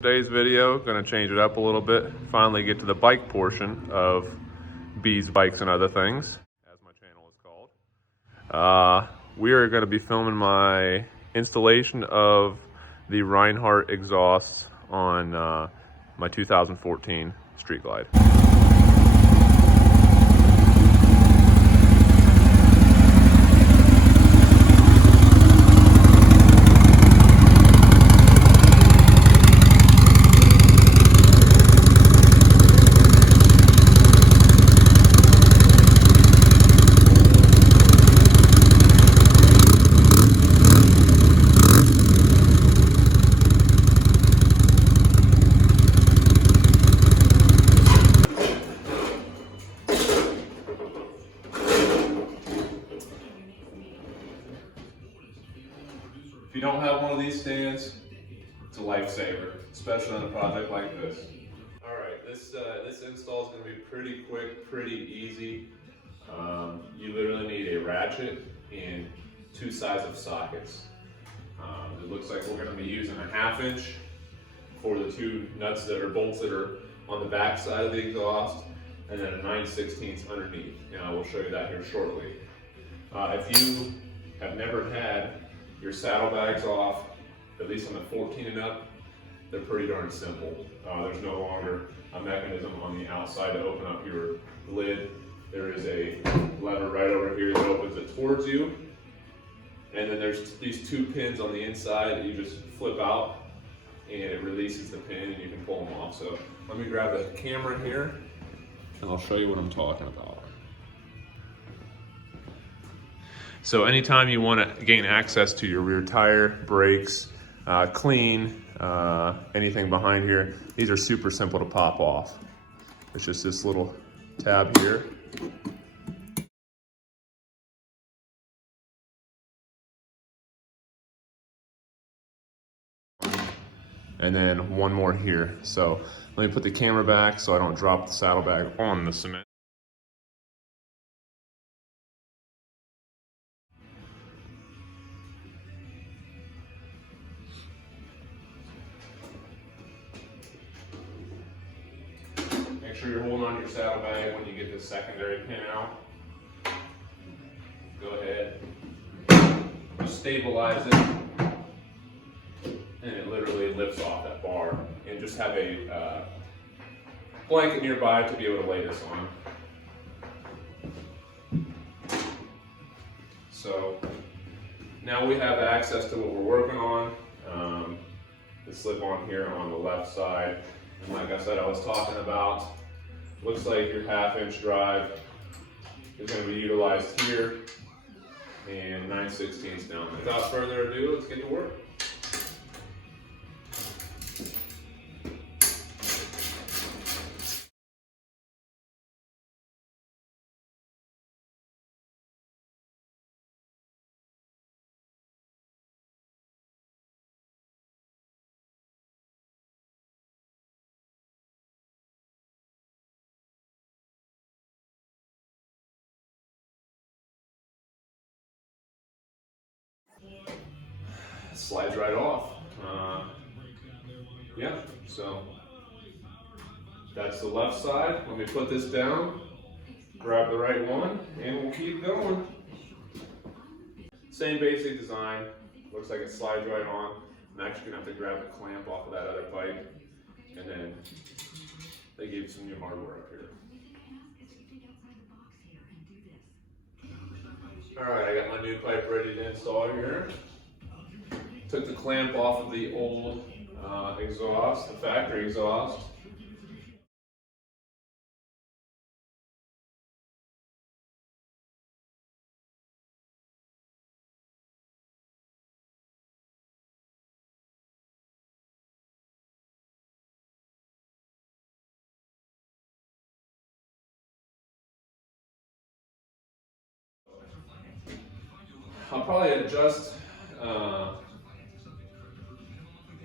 Today's video, going to change it up a little bit. Finally get to the bike portion of B's Bikes and Other Things, as my channel is called. We are going to be filming my installation of the Rinehart exhausts on my 2014 Street Glide. If you don't have one of these stands, it's a lifesaver, especially on a project like this. All right, this install is going to be pretty quick, pretty easy. You literally need a ratchet and two sides of sockets. It looks like we're going to be using a 1/2 inch for the two nuts that are bolts that are on the back side of the exhaust, and then a 9/16 underneath. And I will show you that here shortly. If you have never had your saddlebags off, at least on the 14 and up, they're pretty darn simple. There's no longer a mechanism on the outside to open up your lid. There is a lever right over here that opens it towards you. And then there's these two pins on the inside that you just flip out and it releases the pin and you can pull them off. So let me grab the camera here and I'll show you what I'm talking about. So anytime you want to gain access to your rear tire, brakes, clean, anything behind here, these are super simple to pop off. It's just this little tab here. And then one more here. So let me put the camera back so I don't drop the saddlebag on the cement. Make sure you're holding on your saddlebag when you get this secondary pin out. Go ahead, just stabilize it, and it literally lifts off that bar. And just have a blanket nearby to be able to lay this on. So now we have access to what we're working on. The slip on here on the left side. And like I said, I was talking about, looks like your 1/2 inch drive is going to be utilized here and 9/16 down there. Without further ado, let's get to work. Slides right off. Yeah, so that's the left side. Let me put this down, grab the right one, and we'll keep going. Same basic design. Looks like it slides right on. I'm actually gonna have to grab the clamp off of that other pipe, and then they gave you some new hardware up here. All right, I got my new pipe ready to install here. Took the clamp off of the old exhaust, the factory exhaust. I'll probably adjust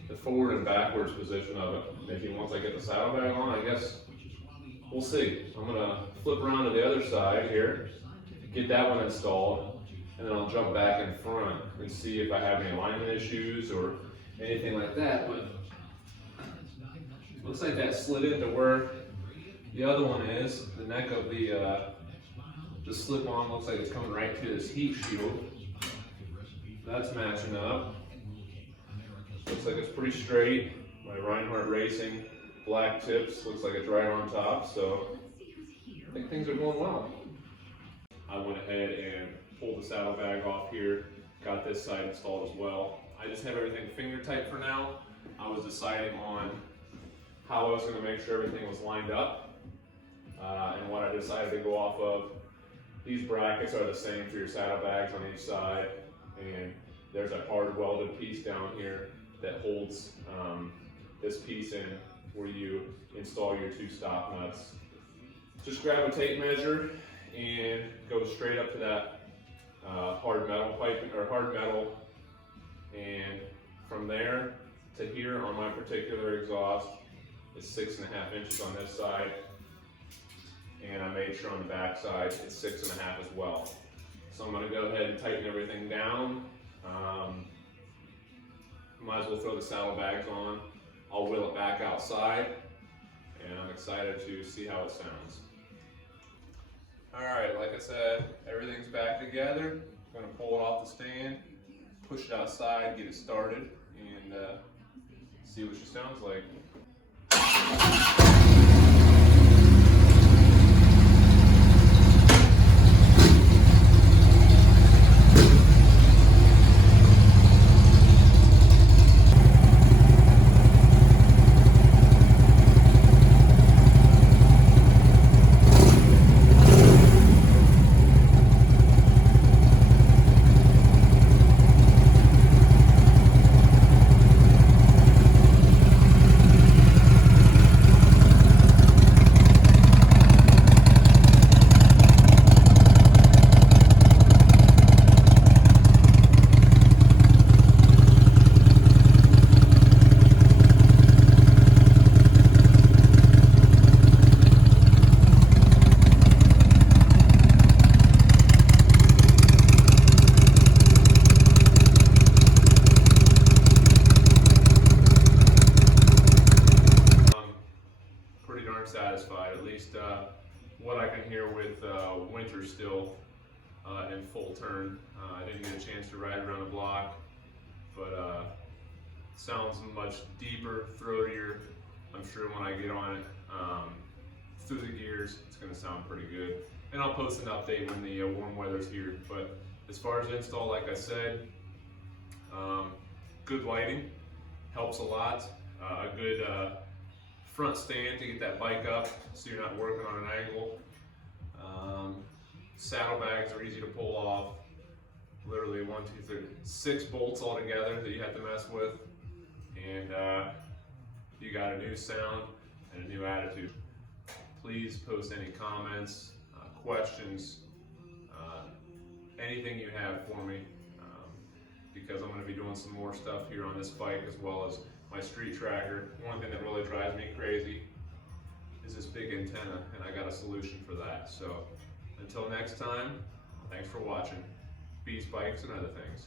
the forward and backwards position of it. Maybe once I get the saddlebag on, I guess we'll see. I'm gonna flip around to the other side here, get that one installed, and then I'll jump back in front and see if I have any alignment issues or anything like that. But Looks like that slid into where the other one is. The neck of the slip-on looks like it's coming right to this heat shield. That's matching up. Looks like it's pretty straight. My Rinehart Racing black tips, looks like it's right on top, so I think things are going well. I went ahead and pulled the saddlebag off here, got this side installed as well. I just have everything finger tight for now. I was deciding on how I was going to make sure everything was lined up, and what I decided to go off of. These brackets are the same for your saddlebags on each side, and there's a hard welded piece down here that holds this piece in where you install your 2 stop nuts. Just grab a tape measure and go straight up to that hard metal pipe or hard metal, and from there to here on my particular exhaust is 6.5 inches on this side, and I made sure on the back side it's 6.5 as well. So I'm going to go ahead and tighten everything down. Might as well throw the saddlebags on. I'll wheel it back outside, and I'm excited to see how it sounds. Alright, like I said, everything's back together. I'm going to pull it off the stand, push it outside, get it started, and see what she sounds like. Satisfied, at least what I can hear with winter still in full turn. I didn't get a chance to ride around the block, but sounds much deeper, throatier. I'm sure when I get on it through the gears, it's going to sound pretty good. And I'll post an update when the warm weather's here. But as far as install, like I said, good lighting helps a lot. A good front stand to get that bike up so you're not working on an angle. Saddlebags are easy to pull off. Literally 1, 2, 3, 6 bolts all together that you have to mess with. And you got a new sound and a new attitude. Please post any comments, questions, anything you have for me, because I'm going to be doing some more stuff here on this bike as well as my street tracker. One thing that really drives me crazy is this big antenna, and I got a solution for that. So until next time, thanks for watching Beast Bikes and Other Things.